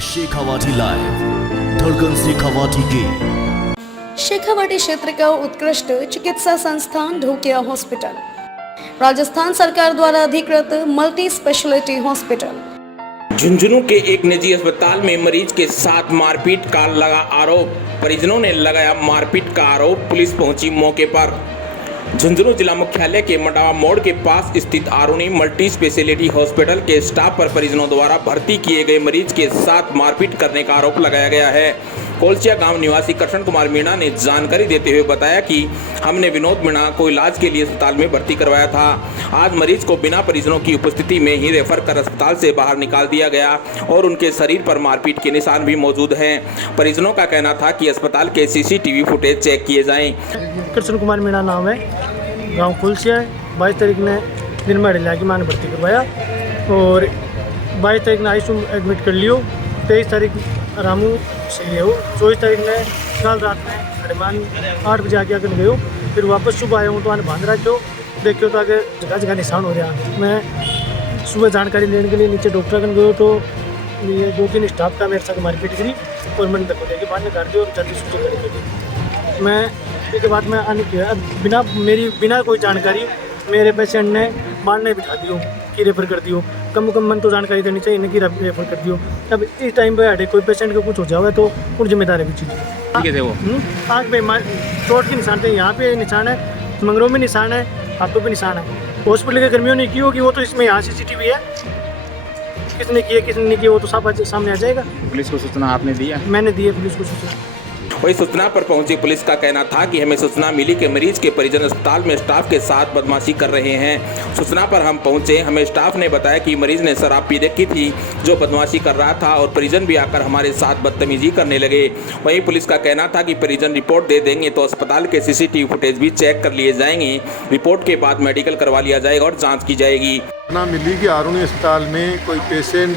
Shekhawati live, धड़कन शेखावाटी की। शेखावाटी क्षेत्र का उत्कृष्ट चिकित्सा संस्थान ढोकिया हॉस्पिटल, राजस्थान सरकार द्वारा अधिकृत मल्टी स्पेशलिटी हॉस्पिटल। झुंझुनू के एक निजी अस्पताल में मरीज के साथ मारपीट का लगा आरोप। परिजनों ने लगाया मारपीट का आरोप, पुलिस पहुंची मौके पर। झुंझुनू जिला मुख्यालय के मडावा मोड़ के पास स्थित आरुणी मल्टी स्पेशलिटी हॉस्पिटल के स्टाफ पर परिजनों द्वारा भर्ती किए गए मरीज के साथ मारपीट करने का आरोप लगाया गया है। कोलचिया गांव निवासी कृष्ण कुमार मीणा ने जानकारी देते हुए बताया कि हमने विनोद मीणा को इलाज के लिए अस्पताल में भर्ती करवाया था। आज मरीज को बिना परिजनों की उपस्थिति में ही रेफर कर अस्पताल से बाहर निकाल दिया गया और उनके शरीर पर मारपीट के निशान भी मौजूद हैं। परिजनों का कहना था कि अस्पताल के CCTV फुटेज चेक किए जाएं। कृष्ण कुमार मीणा नाम है, गाँव कुलसिया है। 22 तारीख ने दिन में इलाज की मां ने भर्ती करवाया और 22 तारीख ने आईसीयू एडमिट कर लियो। 23 तारीख रामू सही है वो। 24 तारीख ने कल रात में हरिमान 8 बजे आके आकर गयो, फिर वापस सुबह आया हूँ तो आने बांध रखो देखियो तो आगे जगह जगह निशान हो रहा। मैं सुबह जानकारी लेने के लिए नीचे डॉक्टर कन गयो तो ये 2-3 स्टाफ का मेरे साथ मारपीट करी और मैंने देखो देखिए बाद में कर दी और जल्दी सूची करी। मैं इसके बाद में आने किया बिना कोई जानकारी मेरे पेशेंट ने मारने बिठा दियो कि रेफर कर दियो। कम मन तो जानकारी देनी चाहिए इन्हें कि रेफर कर दियो। अब इस टाइम पे हटे कोई पेशेंट को कुछ हो जाए तो कौन जिम्मेदार है कुछ चीज़। वो आँख पे चोट के निशान थे, यहाँ पे निशान है, मंगरों में निशान है, हाथों पे निशान है। हॉस्पिटल के कर्मियों ने की होगी वो तो इसमें यहाँ CCTV है, किसने किया किसने नहीं किया वो तो सब सामने आ जाएगा। पुलिस को सूचना आपने दिया? मैंने दी है पुलिस को सूचना। वही सूचना पर पहुंची पुलिस का कहना था कि हमें सूचना मिली कि मरीज के परिजन अस्पताल में स्टाफ के साथ बदमाशी कर रहे हैं। सूचना पर हम पहुंचे, हमें स्टाफ ने बताया कि मरीज ने शराब पी रखी थी जो बदमाशी कर रहा था और परिजन भी आकर हमारे साथ बदतमीजी करने लगे। वहीं पुलिस का कहना था कि परिजन रिपोर्ट दे देंगे तो अस्पताल के CCTV फुटेज भी चेक कर लिए जाएंगे। रिपोर्ट के बाद मेडिकल करवा लिया जाएगा और जाँच की जाएगी। सूचना मिली कि आरुणी अस्पताल में कोई पेशेंट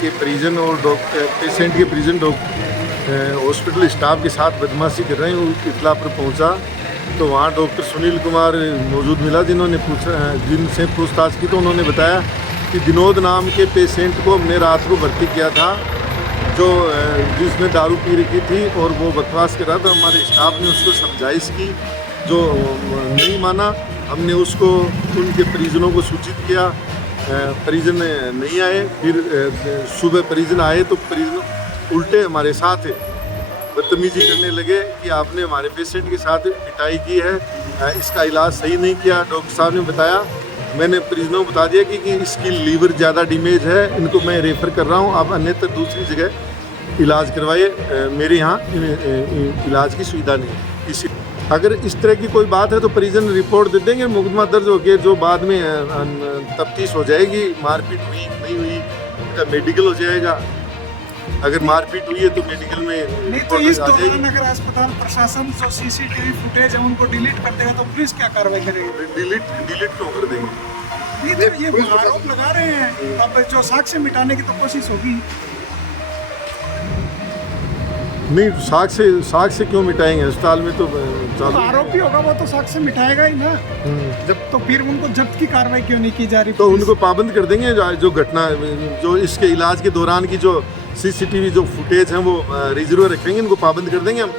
के परिजन और पेशेंट के परिजन हॉस्पिटल स्टाफ के साथ बदमाशी कर रहे हैं। उस इत्तला पर पहुंचा तो वहाँ डॉक्टर सुनील कुमार मौजूद मिला, जिनसे पूछताछ की तो उन्होंने बताया कि विनोद नाम के पेशेंट को हमने रात को भर्ती किया था जो जिसने दारू पी रखी थी और वो बकवास कर रहा था। हमारे स्टाफ ने उसको समझाइश की जो नहीं माना। हमने उसको उनके परिजनों को सूचित किया, परिजन नहीं आए। फिर सुबह परिजन आए तो परिजन उल्टे हमारे साथ बदतमीजी करने लगे कि आपने हमारे पेशेंट के साथ पिटाई की है, इसका इलाज सही नहीं किया। डॉक्टर साहब ने बताया, मैंने परिजनों को बता दिया कि इसकी लीवर ज़्यादा डैमेज है, इनको मैं रेफ़र कर रहा हूँ, आप अन्यत्र दूसरी जगह इलाज करवाइए, मेरे यहाँ इलाज की सुविधा नहीं। इसी अगर इस तरह की कोई बात है तो परिजन रिपोर्ट दे देंगे, मुकदमा दर्ज हो के जो बाद में तफ्तीश हो जाएगी। मारपीट हुई नहीं हुई उनका मेडिकल हो जाएगा। अगर मारपीट हुई है तो मेडिकल में नहीं तो इस दौरान अगर अस्पताल प्रशासन जो CCTV फुटेज है उनको डिलीट कर देगा तो पुलिस क्या कार्रवाई करेगी? डिलीट क्यों कर देंगे? नहीं तो ये आरोप लगा रहे हैं, अब जो साक्ष्य मिटाने की तो कोशिश होगी। नहीं साक्ष्य क्यों मिटाएंगे? अस्पताल में तो आरोपी होगा वो तो साक्ष्य मिटाएगा ही ना। जब तो फिर उनको जब्त की कार्रवाई क्यों नहीं की जा रही? तो उनको पाबंद कर देंगे। जो घटना जो इसके इलाज के दौरान की जो CCTV जो फुटेज हैं वो रिजर्व रखेंगे, इनको पाबंद कर देंगे हम।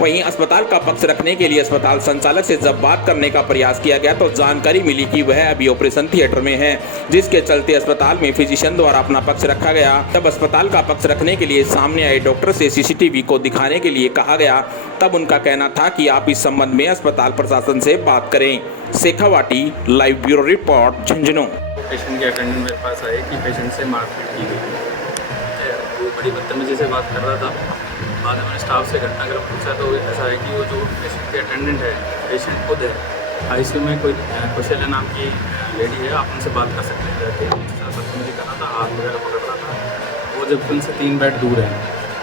वहीं अस्पताल का पक्ष रखने के लिए अस्पताल संचालक से जब बात करने का प्रयास किया गया तो जानकारी मिली कि वह अभी ऑपरेशन थिएटर में है, जिसके चलते अस्पताल में फिजिशियन द्वारा अपना पक्ष रखा गया। तब अस्पताल का पक्ष रखने के लिए सामने आए डॉक्टर से CCTV को दिखाने के लिए कहा गया, तब उनका कहना था कि आप इस संबंध में अस्पताल प्रशासन से बात करें। Shekhawati live bureau report, Jhunjhunu. Patient के अटेंडेंट मेरे पास आए कि पेशेंट से मारपीट की गई, वो बड़ी बदतमीजी से बात कर रहा था। बाद में मैंने स्टाफ से घटनाक्रम पूछा तो ऐसा है कि वो जो पेशेंट के अटेंडेंट है, पेशेंट खुद है, ICU में कोई कौशल्या नाम की लेडी है, आप उनसे बात कर सकते हैं। बदतमीजी कर रहा था, हाथ वगैरह पकड़ रहा था। वो जब उनसे 3 बेड दूर है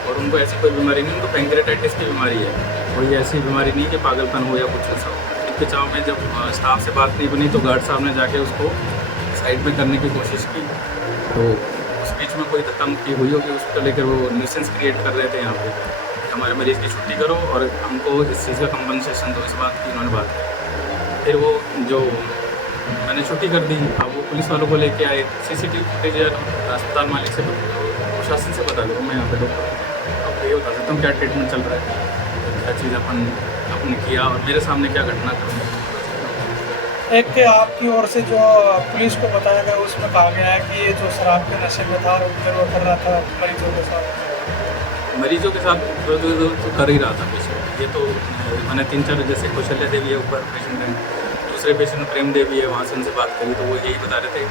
और उनको ऐसी कोई बीमारी नहीं, उनको पैंक्रेटाइटिस की बीमारी है, कोई ऐसी बीमारी नहीं कि पागलपन हो या कुछ ऐसा हो। इनके चाव में जब स्टाफ से बात नहीं बनी तो गार्ड साहब ने जाके उसको साइड में करने की कोशिश की, तो उस बीच में कोई धक्का मुक्की हुई होगी, उसको लेकर वो न्यूसेंस क्रिएट कर रहे थे यहाँ पे, हमारे मरीज़ की छुट्टी करो और हमको इस चीज़ का कंपनसेशन दो, इस बात की इन्होंने बात की। फिर वो जो मैंने छुट्टी कर दी, अब वो पुलिस वालों को लेके आए। CCTV फुटेज अस्पताल मालिक से प्रशासन से पता करूँ, मैं यहाँ पे डॉक्टर हूँ। अब ये बता सकता हूँ क्या ट्रीटमेंट चल रहा है, क्या चीज़ आपने किया और मेरे सामने क्या घटना करूँ। एक के आपकी ओर से जो पुलिस को बताया गया उसमें कहा गया है कि ये जो शराब के नशे में था वो कर रहा था मरीजों के साथ। मरीजों के साथ तो कर ही रहा था पेशेंट। ये तो मैंने 3-4 जैसे कौशल्या देवी है ऊपर पेशेंट है, दूसरे पेशेंट प्रेम देवी है, वहाँ से उनसे बात करी तो वो यही बता रहे थे।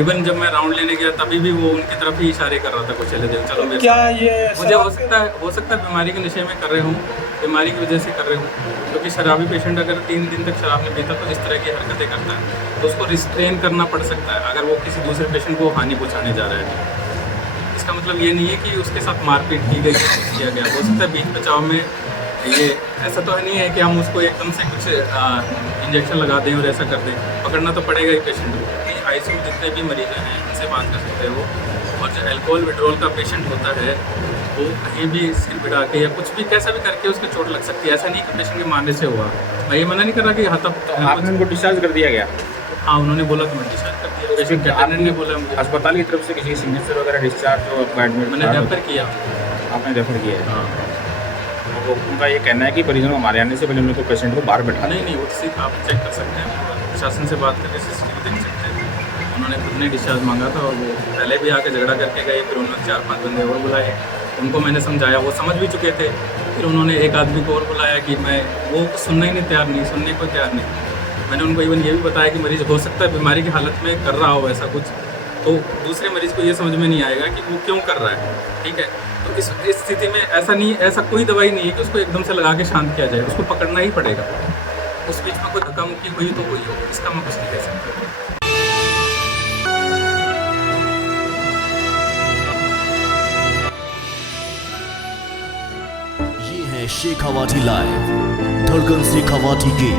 इवन जब मैं राउंड लेने गया तभी भी वो उनकी तरफ ही इशारे कर रहा था कौशल्या देवी, चलो मेरे क्या साथ। ये मुझे हो सकता है बीमारी के नशे में कर रहे हूँ, बीमारी की वजह से कर रहे हूँ, क्योंकि शराबी पेशेंट अगर 3 दिन तक शराब नहीं पीता तो इस तरह की हरकतें करता है तो उसको रिस्ट्रेन करना पड़ सकता है अगर वो किसी दूसरे पेशेंट को हानि पहुँचाने जा रहा है। इसका मतलब ये नहीं है कि उसके साथ मारपीट की गई या कुछ किया गया। हो सकता है बीच बचाव में ये ऐसा तो है नहीं है कि हम उसको एकदम से कुछ इंजेक्शन लगा दें और ऐसा कर दें, पकड़ना तो पड़ेगा ही पेशेंट को। आईसीयू में जितने भी मरीज हैं उनसे बात कर सकते हो। और जो अल्कोहल विड्रॉल का पेशेंट होता है वो कहीं भी सिर पिटा के या कुछ भी कैसा भी करके उसको चोट लग सकती है। ऐसा नहीं कि पेशेंट के मारने से हुआ। मैं ये मना नहीं कर रहा कि हाँ तब आपने उनको डिस्चार्ज कर दिया गया? हाँ उन्होंने बोला तो मैं डिस्चार्ज कर दिया। पेशेंट के अटेंडेंट ने बोला मुझे अस्पताल की तरफ से किसी सिग्नेचर वगैरह डिस्चार्ज जो एडमिट मैंने रेफर किया। आपने रेफर किया है? हाँ तो उनका ये कहना है कि परिजनों को हमारे आने से पहले उनको पेशेंट को बाहर बैठा नहीं वो किसी आप चेक कर सकते हैं, प्रशासन से बात करके CCTV देख सकते हैं। उन्होंने खुद ने डिस्चार्ज मांगा था और वो पहले भी आके झगड़ा करके गए, फिर उन्होंने 4-5 बंदे और बुलाए, उनको मैंने समझाया, वो समझ भी चुके थे। फिर उन्होंने एक आदमी को और बुलाया कि वो सुनना ही नहीं तैयार नहीं, सुनने को तैयार नहीं। मैंने उनको इवन ये भी बताया कि मरीज़ हो सकता है बीमारी की हालत में कर रहा हो ऐसा कुछ, तो दूसरे मरीज़ को ये समझ में नहीं आएगा कि वो क्यों कर रहा है। ठीक है, तो इस स्थिति में ऐसा कोई दवाई नहीं है कि उसको एकदम से लगा के शांत किया जाए, उसको पकड़ना ही पड़ेगा। उस बीच में कोई धक्का मुक्की हुई तो हुई हो, इसका मैं कुछ नहीं कह सकता। ये है शेखावाटी लाइव, धड़कन शेखावाटी की